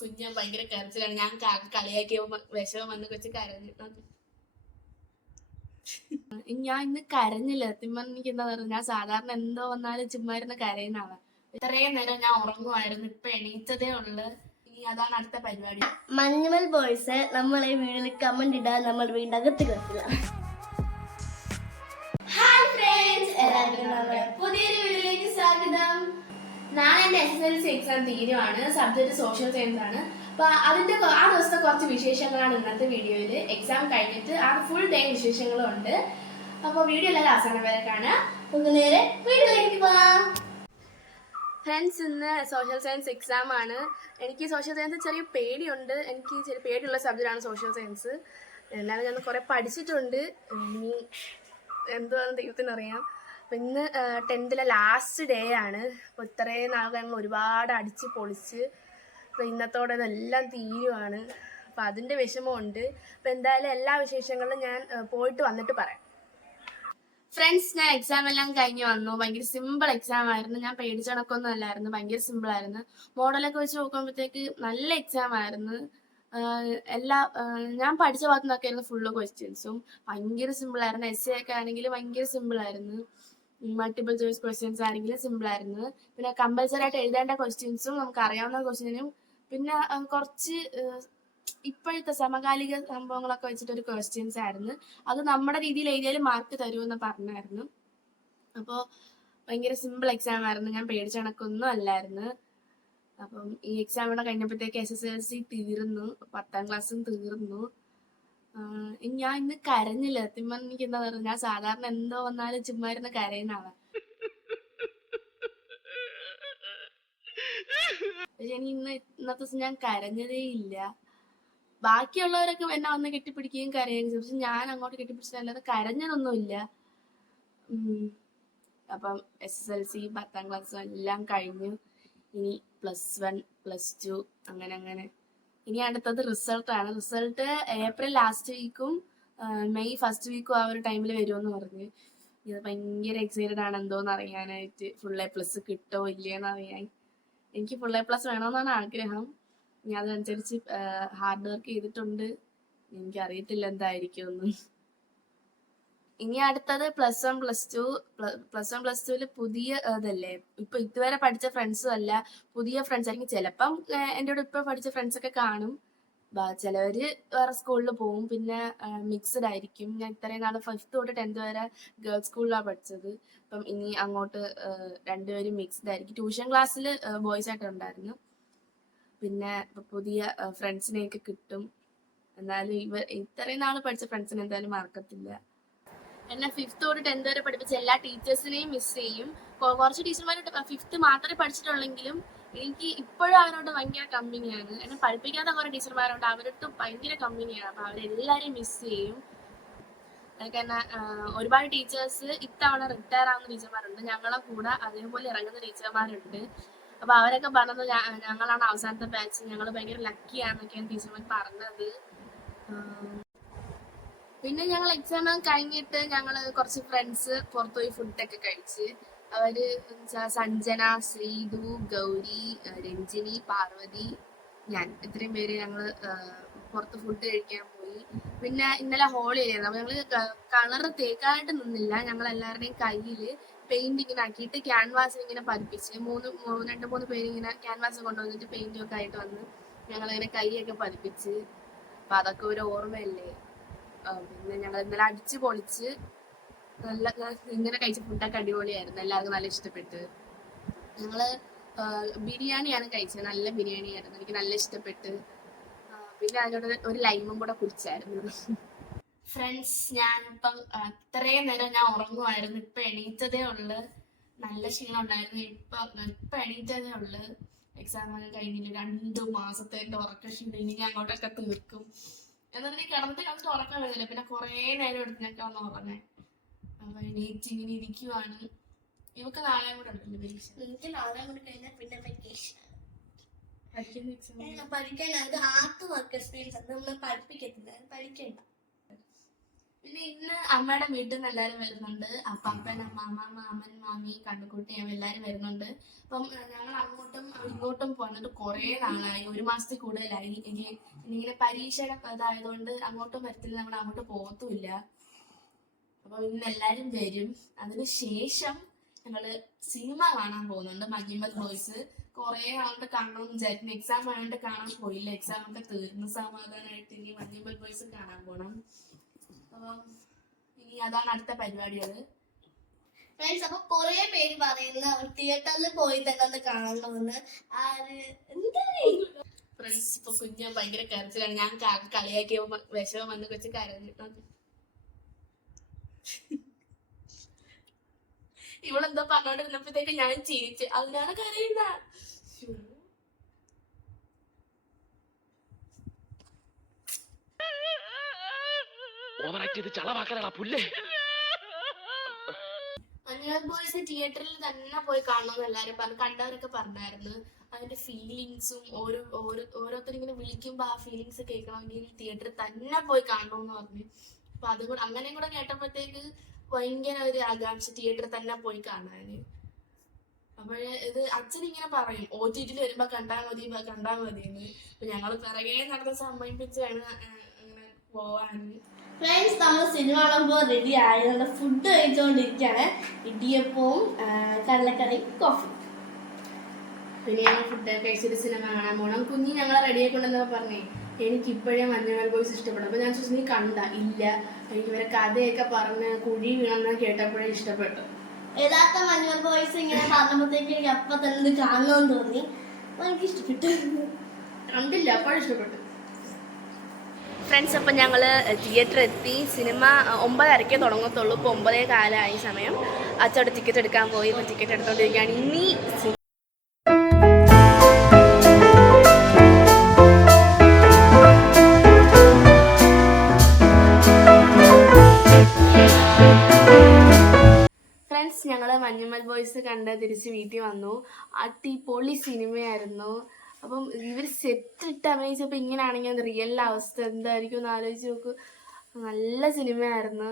കുഞ്ഞ ഭയങ്കര കരച്ചിലാണ്. ഞാൻ കളിയാക്കിയപ്പോ വിഷമം വന്ന് കൊച്ചു കരഞ്ഞു. ഞാൻ ഇന്ന് കരഞ്ഞില്ല. സത്യം എനിക്ക് എന്താ പറയുക ഞാൻ സാധാരണ എന്തോ വന്നാലും ചുമ്മാ ഇരുന്ന് കരയുന്ന ആളാ. ഇത്രയും നേരം ഞാൻ ഉറങ്ങുമായിരുന്നു ഇപ്പൊ എണീറ്റതേ ഉള്ളു. ഇനി അതാണ് അടുത്ത പരിപാടി. മഞ്ഞുമൽ ബോയ്സ് നമ്മളെ വീട്ടിൽ കമന്റ് ഇടാൻ നമ്മൾ വീണ്ടും അകത്ത് കേൾക്കില്ല ഹായ് ഫ്രണ്ട്സ് എല്ലാവർക്കും നമ്മുടെ പുതിയൊരു വീഡിയോയിലേക്ക് സ്വാഗതം. നാളെ എന്റെ S S L C exam തീരുവാണ്. Subject social science ആണ്. അപ്പൊ അതിന്റെ ആ ദിവസത്തെ കുറച്ച് വിശേഷങ്ങളാണ് ഇന്നത്തെ വീഡിയോയിൽ. എക്സാം കഴിഞ്ഞിട്ട് ആ ഫുൾ ഡേ വിശേഷങ്ങളും ഉണ്ട്. അപ്പൊ വീഡിയോ എല്ലാവരും അവസാനം വരെ കാണാം നമുക്ക് നേരെ വീഡിയോയിലേക്ക് പോവാം ഫ്രണ്ട്സ് ഇന്ന് സോഷ്യൽ സയൻസ് എക്സാം ആണ്. എനിക്ക് സോഷ്യൽ സയൻസ് ചെറിയ പേടിയുണ്ട്. എനിക്ക് ചെറിയ പേടിയുള്ള സബ്ജക്റ്റാണ് സോഷ്യൽ സയൻസ് എന്നാലും ഞാൻ കുറേ പഠിച്ചിട്ടുണ്ട്. ഇനി എന്തുവാണെന്ന് ദൈവത്തിനറിയാം. ഇന്ന് ടെൻത്തിലെ ലാസ്റ്റ് ഡേ ആണ്. അപ്പോൾ ഇത്രയും നാൾ ഞങ്ങൾ ഒരുപാട് അടിച്ച് പൊളിച്ച് അപ്പോൾ ഇന്നത്തോടെ ഇതെല്ലാം തീരുവാണ്. അപ്പം അതിന്റെ വിഷമമുണ്ട്. അപ്പം എന്തായാലും എല്ലാ വിശേഷങ്ങളും ഞാൻ പോയിട്ട് വന്നിട്ട് പറയാം. ഫ്രണ്ട്സ് ഞാൻ എക്സാം എല്ലാം കഴിഞ്ഞ് വന്നു. ഭയങ്കര സിമ്പിൾ എക്സാം ആയിരുന്നു. ഞാൻ പേടിച്ച കണക്കൊന്നും അല്ലായിരുന്നു. ഭയങ്കര സിമ്പിൾ ആയിരുന്നു. മോഡലൊക്കെ വെച്ച് നോക്കുമ്പോഴത്തേക്ക് നല്ല എക്സാം ആയിരുന്നു. എല്ലാ ഞാൻ പഠിച്ച ഭാഗത്തു നിന്നൊക്കെ ആയിരുന്നു ഫുള്ള് ക്വസ്റ്റ്യൻസും ഭയങ്കര സിമ്പിൾ ആയിരുന്നു. എസ് എ ഒക്കെ ആണെങ്കിൽ ഭയങ്കര സിമ്പിൾ ആയിരുന്നു. മൾട്ടിപ്പിൾ ചോയ്സ് ക്വസ്റ്റ്യൻസ് ആണെങ്കിൽ സിമ്പിൾ ആയിരുന്നു. പിന്നെ കമ്പൽസറി ആയിട്ട് എഴുതേണ്ട ക്വസ്റ്റ്യൻസും നമുക്ക് അറിയാവുന്ന ക്വസ്റ്റ്യനും പിന്നെ കുറച്ച് ഇപ്പോഴത്തെ സമകാലിക സംഭവങ്ങളൊക്കെ വെച്ചിട്ട് ഒരു ക്വസ്റ്റ്യൻസ് ആയിരുന്നു. അത് നമ്മുടെ രീതിയിൽ എഴുതിയാൽ മാർക്ക് തരുമെന്ന് പറഞ്ഞായിരുന്നു. അപ്പോൾ ഭയങ്കര സിമ്പിൾ എക്സാം ആയിരുന്നു. ഞാൻ പേടിച്ച കണക്കൊന്നും അല്ലായിരുന്നു. അപ്പം ഈ എക്സാം ഇവിടെ കഴിഞ്ഞപ്പോഴത്തേക്ക് എസ് എസ് എൽ സി തീർന്നു. പത്താം ക്ലാസ്സും തീർന്നു. ഞാൻ ഇന്ന് കരഞ്ഞില്ല. പറഞ്ഞാ എനിക്ക് എന്താ പറയുക ഞാൻ സാധാരണ എന്തോ വന്നാലും ചുമ്മാ ഇരുന്ന് കരയുന്ന ആളാ. പക്ഷെ എനിക്ക് ഇന്ന് ഇന്നത്തെ ദിവസം ഞാൻ കരഞ്ഞതേ ഇല്ല. ബാക്കിയുള്ളവരൊക്കെ എന്നെ വന്ന് കെട്ടിപ്പിടിക്കുകയും കരയുകയും ചെയ്തു. പക്ഷെ ഞാൻ അങ്ങോട്ട് കെട്ടിപ്പിടിച്ചതല്ലാതെ കരഞ്ഞതൊന്നുമില്ല. അപ്പം എസ് എസ് എൽ സി പത്താം ക്ലാസ്സും എല്ലാം കഴിഞ്ഞു. ഇനി പ്ലസ് വൺ പ്ലസ് ടു അങ്ങനെ അങ്ങനെ. ഇനി അടുത്തത് റിസൾട്ടാണ് റിസൾട്ട് ഏപ്രിൽ ലാസ്റ്റ് വീക്കും മെയ് ഫസ്റ്റ് വീക്കും ആ ഒരു ടൈമിൽ വരുമെന്ന് പറഞ്ഞ്. ഇത് ഭയങ്കര എക്സൈറ്റഡ് ആണ് എന്തോന്ന് അറിയാനായിട്ട്. ഫുൾ എ പ്ലസ് കിട്ടോ ഇല്ലയെന്ന് അറിയാൻ. എനിക്ക് ഫുൾ എ പ്ലസ് വേണമെന്നാണ് ആഗ്രഹം. ഞാൻ അതനുസരിച്ച് ഹാർഡ് വർക്ക് ചെയ്തിട്ടുണ്ട്. എനിക്കറിയത്തില്ല എന്തായിരിക്കും എന്ന് ഇനി അടുത്തത് plus one plus two plus one plus ടുവിൽ പുതിയ ഇതല്ലേ? ഇപ്പൊ ഇതുവരെ പഠിച്ച ഫ്രണ്ട്സും അല്ല പുതിയ ഫ്രണ്ട്സ് ആയിരിക്കും. ചിലപ്പം എന്റെ കൂടെ ഇപ്പൊ പഠിച്ച ഫ്രണ്ട്സ് ഒക്കെ കാണും. ചിലവര് വേറെ സ്കൂളിൽ പോകും പിന്നെ മിക്സഡ് ആയിരിക്കും. ഞാൻ ഇത്രയും നാൾ ഫിഫ്ത്ത് തൊട്ട് ടെൻത്ത് വരെ ഗേൾസ് സ്കൂളിലാണ് പഠിച്ചത്. അപ്പം ഇനി അങ്ങോട്ട് രണ്ടുപേരും മിക്സ്ഡ് ആയിരിക്കും. ട്യൂഷൻ ക്ലാസ്സിൽ ബോയ്സ് ആയിട്ട് ഉണ്ടായിരുന്നു. പിന്നെ പുതിയ ഫ്രണ്ട്സിനെയൊക്കെ കിട്ടും. എന്നാലും ഇവ ഇത്രയും നാൾ പഠിച്ച ഫ്രണ്ട്സിനെ എന്തായാലും മറക്കത്തില്ല. എന്നെ ഫിഫ്ത്ത് തൊട്ട് ടെൻത്ത് വരെ പഠിപ്പിച്ച എല്ലാ ടീച്ചേഴ്സിനെയും മിസ് ചെയ്യും. കുറച്ച് ടീച്ചർമാരോട് ഫിഫ്ത്ത് മാത്രമേ പഠിച്ചിട്ടുള്ളെങ്കിലും എനിക്ക് ഇപ്പോഴും അവരോട് ഭയങ്കര കമ്പനിയാണ് എന്നെ പഠിപ്പിക്കാത്ത കുറെ ടീച്ചർമാരോട് അവരോട്ട് ഭയങ്കര കമ്പനിയാണ് അപ്പൊ അവരെല്ലാരെയും മിസ് ചെയ്യും. അതൊക്കെ തന്നെ ഒരുപാട് ടീച്ചേഴ്സ് ഇത്തവണ റിട്ടയർ ആവുന്ന ടീച്ചർമാരുണ്ട് ഞങ്ങളെ കൂടെ അതേപോലെ ഇറങ്ങുന്ന ടീച്ചർമാരുണ്ട് അപ്പൊ അവരൊക്കെ പറഞ്ഞത് ഞങ്ങളാണ് അവസാനത്തെ ബാച്ച് ഞങ്ങൾ ഭയങ്കര ലക്കിയാന്നൊക്കെയാണ് ടീച്ചർമാർ പറഞ്ഞത്. പിന്നെ ഞങ്ങൾ എക്സാം കഴിഞ്ഞിട്ട് ഞങ്ങൾ കുറച്ച് ഫ്രണ്ട്സ് പുറത്തുപോയി ഫുഡൊക്കെ കഴിച്ച്. അവർ സഞ്ജന ശ്രീതു ഗൗരി രഞ്ജിനി പാർവതി ഞാൻ ഇത്രയും പേര് ഞങ്ങൾ പുറത്ത് ഫുഡ് കഴിക്കാൻ പോയി. പിന്നെ ഇന്നലെ ഹോളി ആയിരുന്നു അപ്പൊ ഞങ്ങൾ കളർ തേക്കാനായിട്ട് നിന്നില്ല. ഞങ്ങൾ എല്ലാവരുടെയും കയ്യിൽ പെയിന്റ് ഇങ്ങനെ ആക്കിയിട്ട് ക്യാൻവാസ് ഇങ്ങനെ പതിപ്പിച്ച് മൂന്ന് രണ്ട് മൂന്ന് പേര് ഇങ്ങനെ ക്യാൻവാസ് കൊണ്ടുവന്നിട്ട് പെയിന്റും ഒക്കെ ആയിട്ട് വന്ന് ഞങ്ങൾ ഇങ്ങനെ കൈയൊക്കെ പതിപ്പിച്ച്. അപ്പൊ അതൊക്കെ ഒരു ഓർമ്മയല്ലേ? പിന്നെ ഞങ്ങൾ ഇന്നലെ അടിച്ച് പൊളിച്ച് നല്ല ഇങ്ങനെ കഴിച്ച ഫുഡൊക്കെ അടിപൊളിയായിരുന്നു. എല്ലാവർക്കും നല്ല ഇഷ്ടപ്പെട്ട്. ഞങ്ങൾ ബിരിയാണിയാണ് കഴിച്ചത്. നല്ല ബിരിയാണിയായിരുന്നു. എനിക്ക് നല്ല ഇഷ്ടപ്പെട്ട്. പിന്നെ അതിനോട് ഒരു ലൈമും കൂടെ കുടിച്ചായിരുന്നു. ഫ്രണ്ട്സ് ഞാൻ ഇപ്പം ഇത്രയും നേരം ഞാൻ ഉറങ്ങുമായിരുന്നു ഇപ്പൊ എണീറ്റതേ ഉള്ളു. നല്ല ക്ഷീണം ഉണ്ടായിരുന്നു. ഇപ്പൊ ഇപ്പൊ എണീറ്റതേ ഉള്ളു. എക്സാം ഒക്കെ കഴിഞ്ഞില്ല രണ്ടു മാസത്തെ ഉറക്ക ക്ഷീണം. ഇനി ഞാൻ അങ്ങോട്ടൊക്കെ തീർക്കും. എന്നിട്ട് നീ കിടന്നിട്ട് കിടന്നിട്ട് ഉറക്കം വരുന്നില്ല പിന്നെ കുറേ നേരം എടുത്ത് ഞാൻ കിടന്ന് ഉറങ്ങാൻ അപ്പൊ എണീറ്റ് ഇങ്ങനെ ഇരിക്കുവാണ്. ഇവക്ക് നാളെ കൂടെ ഉണ്ടല്ലോ പരീക്ഷ? എനിക്ക് നാളെ കൂടി കഴിഞ്ഞാൽ പിന്നെ വെക്കേഷൻ പഠിക്കാൻ അത് ആർട്ട് വർക്ക് എക്സ്പീരിയൻസ് നമ്മൾ പഠിപ്പിക്കത്തില്ല. പഠിക്കണ്ട. പിന്നെ ഇന്ന് അമ്മയുടെ വീട്ടിൽ നിന്ന് എല്ലാവരും വരുന്നുണ്ട്. അപ്പപ്പൻ അമ്മ മാമൻ മാമി കണ്ടുകൂട്ടി എല്ലാവരും വരുന്നുണ്ട്. അപ്പം ഞങ്ങൾ അങ്ങോട്ടും ഇങ്ങോട്ടും വന്നിട്ട് കുറേ നാളായി. ഒരു മാസത്തിൽ കൂടുതലായി. ഇനി ഇങ്ങനെ പരീക്ഷയുടെ ഇതായതുകൊണ്ട് അങ്ങോട്ടും വരത്തില്ല. നമ്മൾ അങ്ങോട്ട് പോകത്തുമില്ല അപ്പൊ ഇന്ന് എല്ലാവരും വരും. അതിന് ശേഷം ഞങ്ങൾ സിനിമ കാണാൻ പോകുന്നുണ്ട്. മഞ്ഞുമൽ ബോയ്സ്. കുറെ ആളുടെ കാണണം വിചാരിക്കുന്നു. എക്സാം ആയതുകൊണ്ട് കാണാൻ പോയില്ല. എക്സാം ഒക്കെ തീർന്ന സമാധാനമായിട്ട് ഇനി മഞ്ഞുമൽ ബോയ്സ് കാണാൻ പോണം. അപ്പം ഇനി അതാണ് അടുത്ത പരിപാടികൾ ഫ്രണ്ട്സ് അപ്പൊ കൊറേ പേര് പറയുന്ന തിയേറ്ററിൽ പോയി തന്നെ അത് കാണണമെന്ന് ആര് എന്താ ഫ്രണ്ട്സ് ഇപ്പൊ കുഞ്ഞ് ഭയങ്കര കരച്ചിലാണ്. ഞാൻ കളിയാക്കിയപ്പോ വിഷമം വന്ന് കൊച്ചു കരഞ്ഞിട്ട് ഇവളെന്തോ പറഞ്ഞോണ്ടിരുന്നപ്പോഴത്തേക്ക് ഞാൻ ചിരിച്ച് അതിനാണ് കരയുന്ന? ഓവറാക്ട് ചെയ്ത് പുല്ലേ. മഞ്ഞുമൽ ബോയ്സ് തിയേറ്ററിൽ തന്നെ പോയി കാണണം എല്ലാരും പറഞ്ഞു കണ്ടവരൊക്കെ പറഞ്ഞായിരുന്നു. അതിന്റെ ഫീലിങ്സും ഓരോ ഓരോ ഓരോരുത്തരിങ്ങനെ വിളിക്കുമ്പോ ആ ഫീലിങ്സ് കേൾക്കണമെങ്കിൽ തിയേറ്ററിൽ തന്നെ പോയി കാണണമെന്ന് പറഞ്ഞു. അപ്പൊ അതുകൂടെ അങ്ങനെയും കൂടെ കേട്ടപ്പോഴത്തേക്ക് ഭയങ്കര ഒരു ആകാംക്ഷ തിയേറ്ററിൽ തന്നെ പോയി കാണാന്. അപ്പോഴേ ഇത് അച്ഛൻ ഇങ്ങനെ പറയും ഒ ടി ടിയിൽ വരുമ്പോ കണ്ടാ മതി കണ്ടാൽ കണ്ടാ മതി എന്ന് ഞങ്ങൾ പിറകെ നടന്ന് സമ്മതിപ്പിച്ചാണ് അങ്ങനെ പോവാന്. ഫ്രണ്ട്സ് നമ്മൾ സിനിമ കാണുമ്പോൾ റെഡി ആയി. നല്ല ഫുഡ് കഴിച്ചുകൊണ്ടിരിക്കുകയാണ് ഇടിയപ്പവും കടലക്കറിയും കോഫി പിന്നെ ഞങ്ങൾ ഫുഡ് കഴിച്ചിട്ട് സിനിമ കാണാൻ പോകണം കുഞ്ഞി ഞങ്ങളെ റെഡിയാക്കൊണ്ടെന്ന് പറഞ്ഞേ. എനിക്ക് ഇപ്പോഴേ മഞ്ഞൾ ബോയ്സ് ഇഷ്ടപ്പെടും അപ്പൊ ഞാൻ ചോദിച്ചു നീ കണ്ട. ഇല്ല. എനിക്ക് ഇവരെ കഥയൊക്കെ പറഞ്ഞ് കുഴി വീണെന്ന് കേട്ടപ്പോഴേ ഇഷ്ടപ്പെട്ടു. യഥാർത്ഥ മഞ്ഞൾ ബോയ്സ് ഇങ്ങനെ പറഞ്ഞപ്പോഴത്തേക്ക് എനിക്ക് അപ്പൊ തന്നെ കാണണമെന്ന് തോന്നി. എനിക്ക് ഇഷ്ടപ്പെട്ടു കണ്ടില്ല. അപ്പോഴും ഇഷ്ടപ്പെട്ടു. ഫ്രണ്ട്സ് അപ്പം ഞങ്ങൾ തിയേറ്റർ എത്തി. സിനിമ ഒമ്പതരക്കേ തുടങ്ങത്തുള്ളൂ. ഇപ്പോൾ ഒമ്പതേ കാലമായി സമയം. അച്ചോടെ ടിക്കറ്റ് എടുക്കാൻ പോയി. ഇപ്പോൾ ടിക്കറ്റ് എടുത്തോണ്ടിരിക്കുകയാണ്. ഇനി ഫ്രണ്ട്സ് ഞങ്ങൾ മഞ്ഞുമൽ ബോയ്സ് കണ്ട് തിരിച്ച് വീട്ടിൽ വന്നു. അടിപൊളി സിനിമയായിരുന്നു. അപ്പം ഇവർ സെറ്റ് ഇട്ട് അഭിനയിച്ചപ്പോൾ ഇങ്ങനെയാണെങ്കിൽ അത് റിയൽ അവസ്ഥ. എന്തായിരിക്കും എന്ന് ആലോചിച്ച് നോക്ക്. നല്ല സിനിമയായിരുന്നു.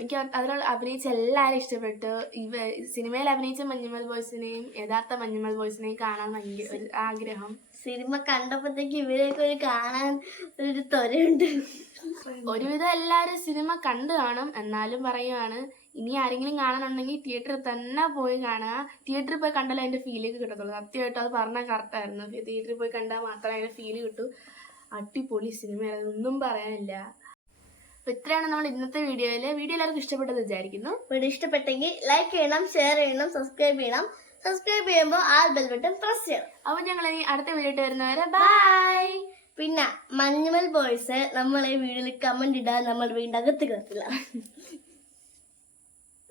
എനിക്ക് അത് അതിലുള്ള അഭിനയിച്ച എല്ലാവരും ഇഷ്ടപ്പെട്ടു. ഇവ സിനിമയിൽ അഭിനയിച്ച മഞ്ഞുമൽ ബോയ്സിനെയും യഥാർത്ഥ മഞ്ഞുമൽ ബോയ്സിനെയും കാണാൻ ഭയങ്കര ഒരു ആഗ്രഹം. സിനിമ കണ്ടപ്പോഴത്തേക്ക് ഇവരെയൊക്കെ ഒരു കാണാൻ ഒരു ത്വരയുണ്ട്. ഒരുവിധം എല്ലാവരും സിനിമ കണ്ടു കാണും എന്നാലും പറയുവാണ്. ഇനി ആരെങ്കിലും കാണാനുണ്ടെങ്കിൽ തിയേറ്ററിൽ തന്നെ പോയി കാണുക. തിയേറ്ററിൽ പോയി കണ്ടാലേ അതിന്റെ ഫീലേക്ക് കിട്ടത്തുള്ളൂ. സത്യമായിട്ടും അത് പറഞ്ഞാൽ കറക്റ്റായിരുന്നു തിയേറ്ററിൽ പോയി കണ്ടാൽ മാത്രമേ അതിന്റെ ഫീൽ കിട്ടൂ. അടിപൊളി സിനിമയാണ് ഒന്നും പറയാനില്ല. അപ്പൊ ഇത്രയാണ് നമ്മൾ ഇന്നത്തെ വീഡിയോയിൽ വീഡിയോ എല്ലാവർക്കും ഇഷ്ടപ്പെട്ടത് വിചാരിക്കുന്നു. വീഡിയോ ഇഷ്ടപ്പെട്ടെങ്കിൽ ലൈക്ക് ചെയ്യണം ഷെയർ ചെയ്യണം സബ്സ്ക്രൈബ് ചെയ്യണം. സബ്സ്ക്രൈബ് ചെയ്യുമ്പോൾ ആ ബെൽ ബട്ടൺ പ്രസ് ചെയ്യണം. അപ്പോൾ ഞങ്ങൾ ഇനി അടുത്ത വീഡിയോ വരുന്നവരെ ബൈ പിന്നെ മഞ്ഞുമൽ ബോയ്സ് നമ്മളെ വീഡിയോയിൽ കമന്റ് ഇടാൻ നമ്മൾ വീണ്ടും അകത്ത് കിടത്തില്ല